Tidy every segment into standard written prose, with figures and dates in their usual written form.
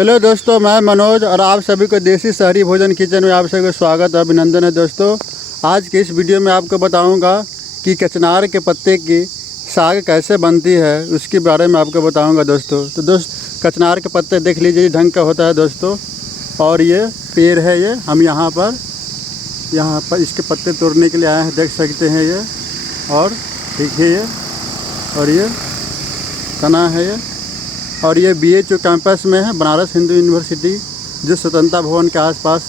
Hello दोस्तों, मैं मनोज और आप सभी को देसी शहरी भोजन किचन में आप सभी को स्वागत और अभिनंदन है। दोस्तों, आज की इस वीडियो में आपको बताऊंगा कि कचनार के पत्ते की साग कैसे बनती है, उसके बारे में आपको बताऊंगा। दोस्तों कचनार के पत्ते देख लीजिए, ढंग का होता है दोस्तों। और ये पेड़ है, ये हम यहाँ पर इसके पत्ते तोड़ने के लिए आए हैं, देख सकते हैं ये। और देखिए ये, और ये तना है ये। और ये BHU कैंपस में है, बनारस हिंदू यूनिवर्सिटी, जो स्वतंत्रता भवन के आसपास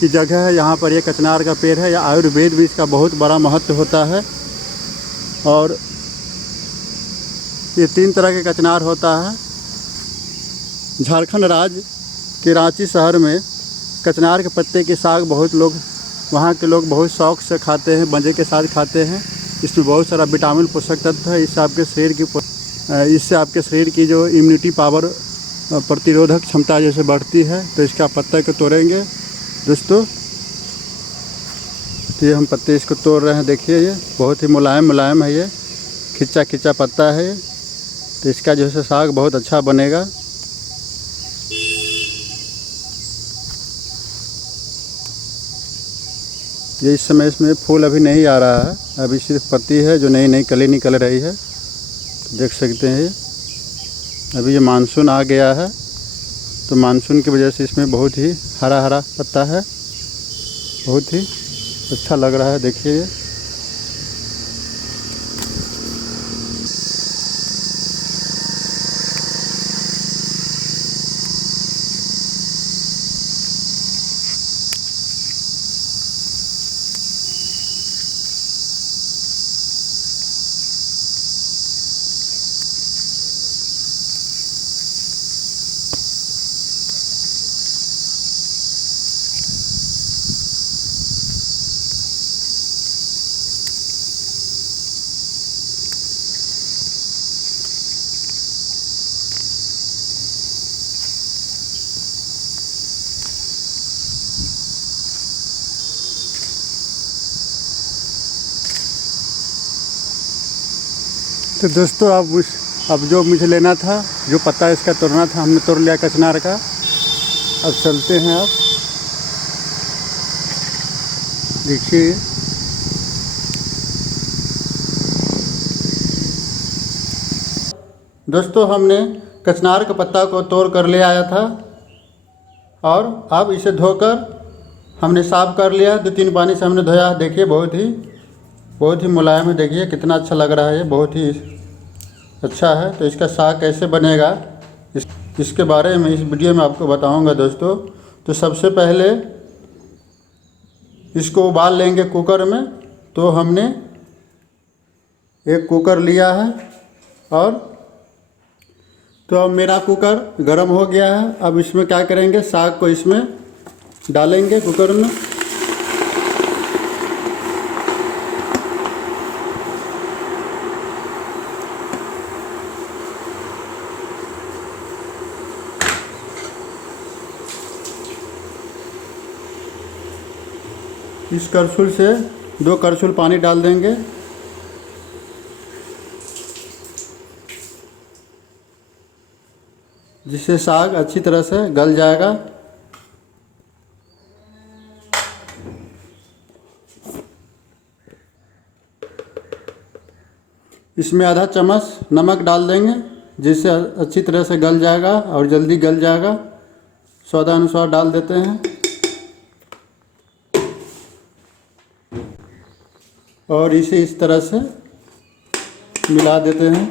की जगह है। यहाँ पर ये कचनार का पेड़ है। या आयुर्वेद भी इसका बहुत बड़ा महत्व होता है। और ये 3 तरह के कचनार होता है। झारखंड राज्य के रांची शहर में कचनार के पत्ते के साग बहुत लोग, वहाँ के लोग बहुत शौक़ से खाते हैं, मज़े के साथ खाते हैं। इसमें बहुत सारा विटामिन पोषक तत्व है। इससे आपके शरीर की जो इम्यूनिटी पावर, प्रतिरोधक क्षमता जैसे बढ़ती है। तो इसका पत्ता को तोड़ेंगे दोस्तों। तो ये हम पत्ते इसको तोड़ रहे हैं, देखिए ये बहुत ही मुलायम है। ये खिंचा पत्ता है। तो इसका जो है साग बहुत अच्छा बनेगा। ये इस समय इसमें फूल अभी नहीं आ रहा है, अभी सिर्फ पत्ती है जो नई कली निकल रही है। देख सकते हैं अभी ये मानसून आ गया है, तो मानसून की वजह से इसमें बहुत ही हरा पत्ता है, बहुत ही अच्छा लग रहा है। देखिए ये तो दोस्तों अब जो मुझे लेना था, जो पत्ता इसका तोड़ना था, हमने तोड़ लिया कचनार का। अब चलते हैं। आप देखिए दोस्तों, हमने कचनार के पत्ता को तोड़ कर ले आया था। और अब इसे धोकर हमने साफ़ कर लिया। 2-3 पानी से हमने धोया। देखिए बहुत ही मुलायम है। देखिए कितना अच्छा लग रहा है, ये बहुत ही अच्छा है। तो इसका साग कैसे बनेगा, इसके बारे में इस वीडियो में आपको बताऊंगा दोस्तों। तो सबसे पहले इसको उबाल लेंगे कुकर में। तो हमने एक कुकर लिया है, और तो अब मेरा कुकर गर्म हो गया है। अब इसमें क्या करेंगे, साग को इसमें डालेंगे कुकर में। इस करछुल से 2 करछुल पानी डाल देंगे। जिससे साग अच्छी तरह से गल जाएगा। इसमें आधा चम्मच नमक डाल देंगे, जिससे अच्छी तरह से गल जाएगा और जल्दी गल जाएगा। स्वादानुसार डाल देते हैं। और इसे इस तरह से मिला देते हैं।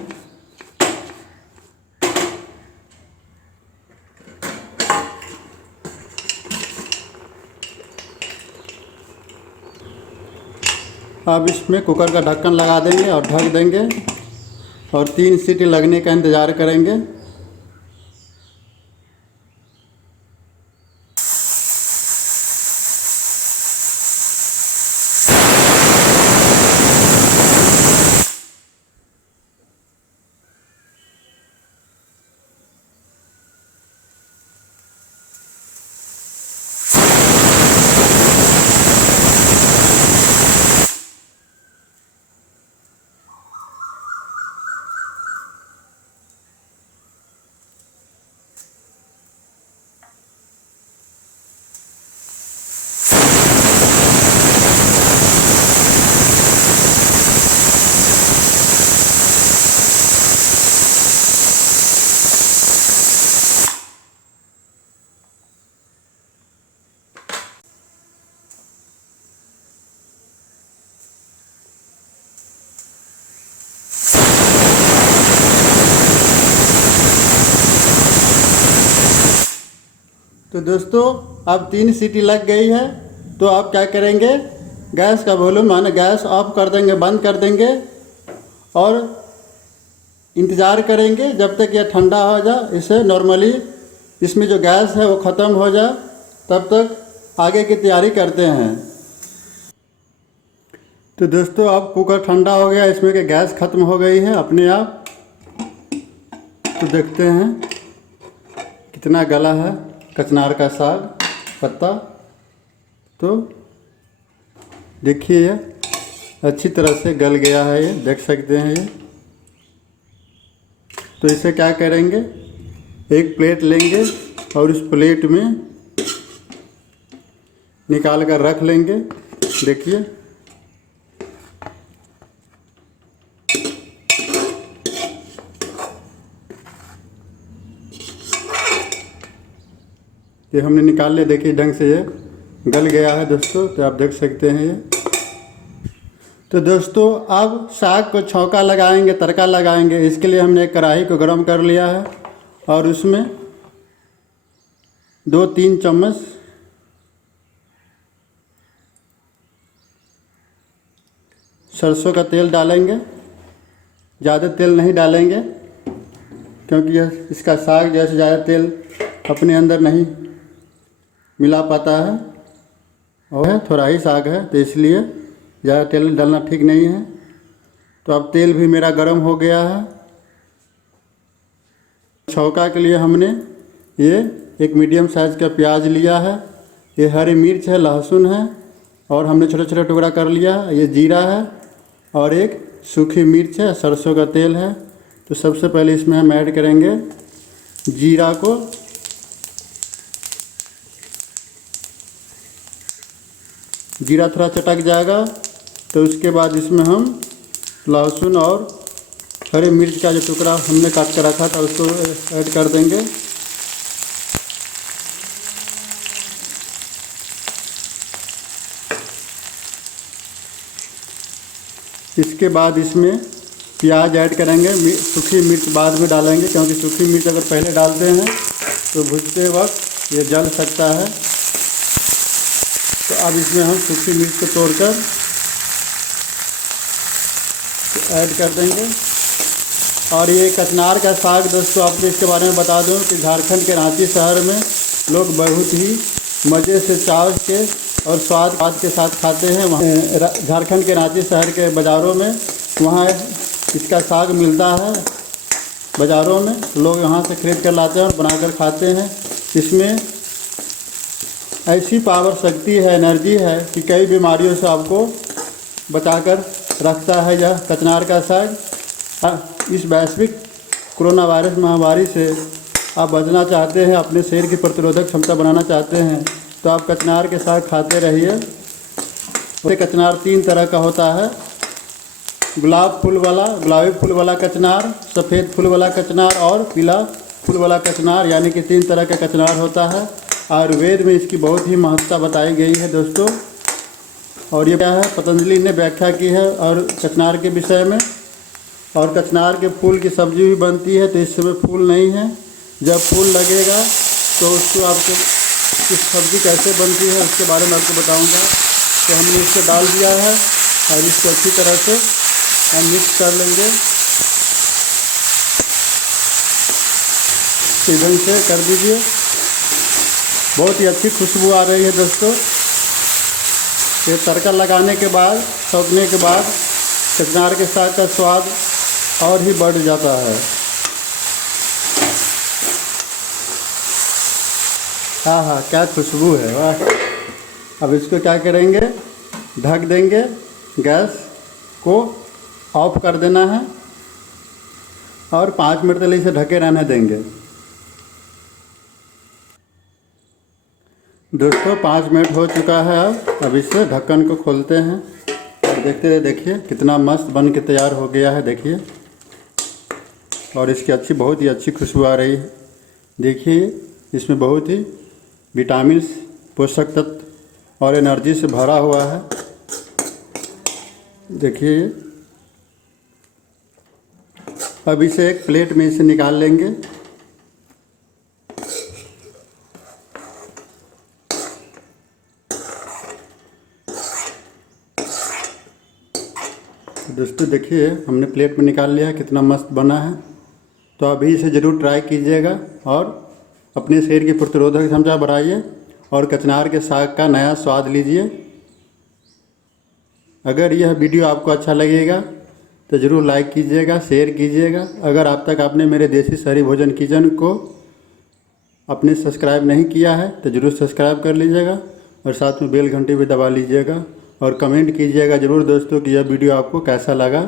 अब इसमें कुकर का ढक्कन लगा देंगे और ढक देंगे, और 3 सीटी लगने का इंतज़ार करेंगे। तो दोस्तों अब 3 सीटी लग गई है, तो आप क्या करेंगे, गैस का वॉल्यूम माने गैस ऑफ कर देंगे, बंद कर देंगे और इंतज़ार करेंगे जब तक यह ठंडा हो जाए। इसे नॉर्मली इसमें जो गैस है वो ख़त्म हो जाए, तब तक आगे की तैयारी करते हैं। तो दोस्तों अब कुकर ठंडा हो गया, इसमें के गैस ख़त्म हो गई है अपने आप। तो देखते हैं कितना गला है कचनार का साग पत्ता। तो देखिए ये अच्छी तरह से गल गया है, ये देख सकते हैं ये। तो इसे क्या करेंगे, एक प्लेट लेंगे और उस प्लेट में निकाल कर रख लेंगे। देखिए ये हमने निकाल लिया, देखिए ढंग से ये गल गया है दोस्तों। तो आप देख सकते हैं ये। तो दोस्तों अब साग को छौंका लगाएंगे, तड़का लगाएंगे। इसके लिए हमने एक कढ़ाई को गर्म कर लिया है और उसमें 2-3 चम्मच सरसों का तेल डालेंगे। ज़्यादा तेल नहीं डालेंगे क्योंकि यह इसका साग जैसे ज़्यादा तेल अपने अंदर नहीं मिला पाता है, और थोड़ा ही साग है तो इसलिए ज़्यादा तेल डालना ठीक नहीं है। तो अब तेल भी मेरा गर्म हो गया है। छौंका के लिए हमने ये एक मीडियम साइज़ का प्याज लिया है, ये हरी मिर्च है, लहसुन है और हमने छोटे छोटे टुकड़ा कर लिया है। ये जीरा है और एक सूखी मिर्च है, सरसों का तेल है। तो सबसे पहले इसमें हम ऐड करेंगे जीरा को। जीरा थोड़ा चटक जाएगा तो उसके बाद इसमें हम लहसुन और हरी मिर्च का जो टुकड़ा हमने काट कर रखा था उसको ऐड कर देंगे। इसके बाद इसमें प्याज ऐड करेंगे। सूखी मिर्च बाद में डालेंगे क्योंकि सूखी मिर्च अगर पहले डालते हैं तो भूनते वक्त ये जल सकता है। तो अब इसमें हम सूखी मिर्च को तोड़कर ऐड कर देंगे। और ये कचनार का साग दोस्तों आपको इसके बारे में बता दूं कि झारखंड के रांची शहर में लोग बहुत ही मज़े से चाव के और स्वाद के साथ खाते हैं। वहाँ झारखंड के रांची शहर के बाज़ारों में वहाँ इसका साग मिलता है। बाज़ारों में लोग यहाँ से खरीद कर लाते हैं और बनाकर खाते हैं। इसमें ऐसी पावर शक्ति है, एनर्जी है कि कई बीमारियों से आपको बचाकर रखता है यह कचनार का साग। इस वैश्विक कोरोना वायरस महामारी से आप बचना चाहते हैं, अपने शरीर की प्रतिरोधक क्षमता बनाना चाहते हैं, तो आप कचनार के साग खाते रहिए। कचनार 3 तरह का होता है, गुलाबी फूल वाला कचनार, सफ़ेद फूल वाला कचनार और पीला फूल वाला कचनार, यानी कि 3 तरह का कचनार होता है। आयुर्वेद में इसकी बहुत ही महत्ता बताई गई है दोस्तों। और ये क्या है, पतंजलि ने व्याख्या की है और कचनार के विषय में। और कचनार के फूल की सब्जी भी बनती है, तो इस समय फूल नहीं है। जब फूल लगेगा तो उसको आपको इस सब्ज़ी कैसे बनती है उसके बारे में आपको बताऊंगा। तो हमने इसको डाल दिया है और इसको अच्छी तरह से हम मिक्स कर लेंगे। इधर से कर दीजिए। बहुत ही अच्छी खुशबू आ रही है दोस्तों। ये तड़का लगाने के बाद, छौंकने के बाद कचनार के साग का स्वाद और ही बढ़ जाता है। हाँ हाँ, क्या खुशबू है, वाह। अब इसको क्या करेंगे, ढक देंगे, गैस को ऑफ कर देना है और 5 मिनट तक इसे ढके रहने देंगे। दोस्तों 5 मिनट हो चुका है। अब इससे ढक्कन को खोलते हैं और देखते रहे। देखिए कितना मस्त बन के तैयार हो गया है, देखिए। और इसकी बहुत ही अच्छी खुशबू आ रही है। देखिए इसमें बहुत ही विटामिन, पोषक तत्व और एनर्जी से भरा हुआ है। देखिए अब इसे एक प्लेट में इसे निकाल लेंगे। दोस्तों देखिए, हमने प्लेट में निकाल लिया है, कितना मस्त बना है। तो अभी इसे ज़रूर ट्राई कीजिएगा और अपने शरीर की प्रतिरोधक क्षमता बढ़ाइए और कचनार के साग का नया स्वाद लीजिए। अगर यह वीडियो आपको अच्छा लगेगा तो ज़रूर लाइक कीजिएगा, शेयर कीजिएगा। अगर अब तक आपने मेरे देसी शहरी भोजन किचन को अपने सब्सक्राइब नहीं किया है तो ज़रूर सब्सक्राइब कर लीजिएगा और साथ में बेल घंटी भी दबा लीजिएगा और कमेंट कीजिएगा ज़रूर दोस्तों कि यह वीडियो आपको कैसा लगा।